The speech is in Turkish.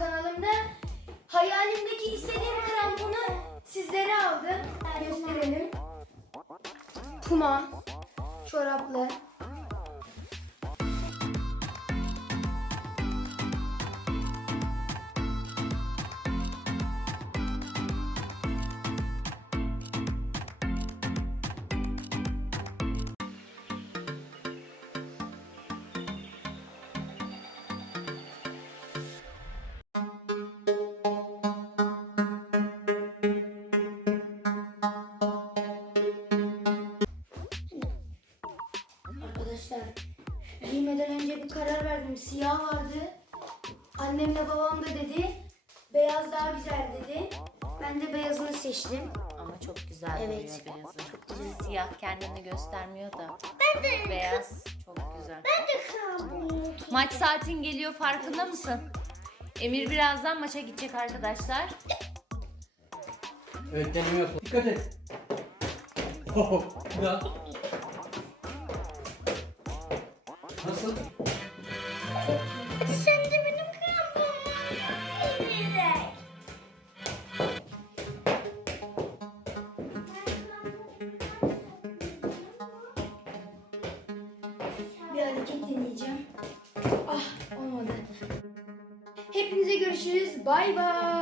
kanalımda hayalimdeki istediğim kramponu sizlere aldım. Gösterelim. Puma çoraplı. Arkadaşlar giymeden önce bir karar verdim. Siyah vardı. Annemle babam da dedi. Beyaz daha güzel dedi. Ben de beyazını seçtim. Ama çok güzel Evet. duruyor beyazı. Çok güzel. Siyah kendini göstermiyor da. Ben de. Beyaz çok güzel. Maç saatin geliyor farkında mısın? Emir birazdan maça gidecek arkadaşlar. Evet deneme yapalım. Dikkat et. Oh, bir daha. Nasıl? Sen de benim kramponlarımı Bir hareket deneyeceğim. Ah olmadı. Hepinize görüşürüz. Bay bay.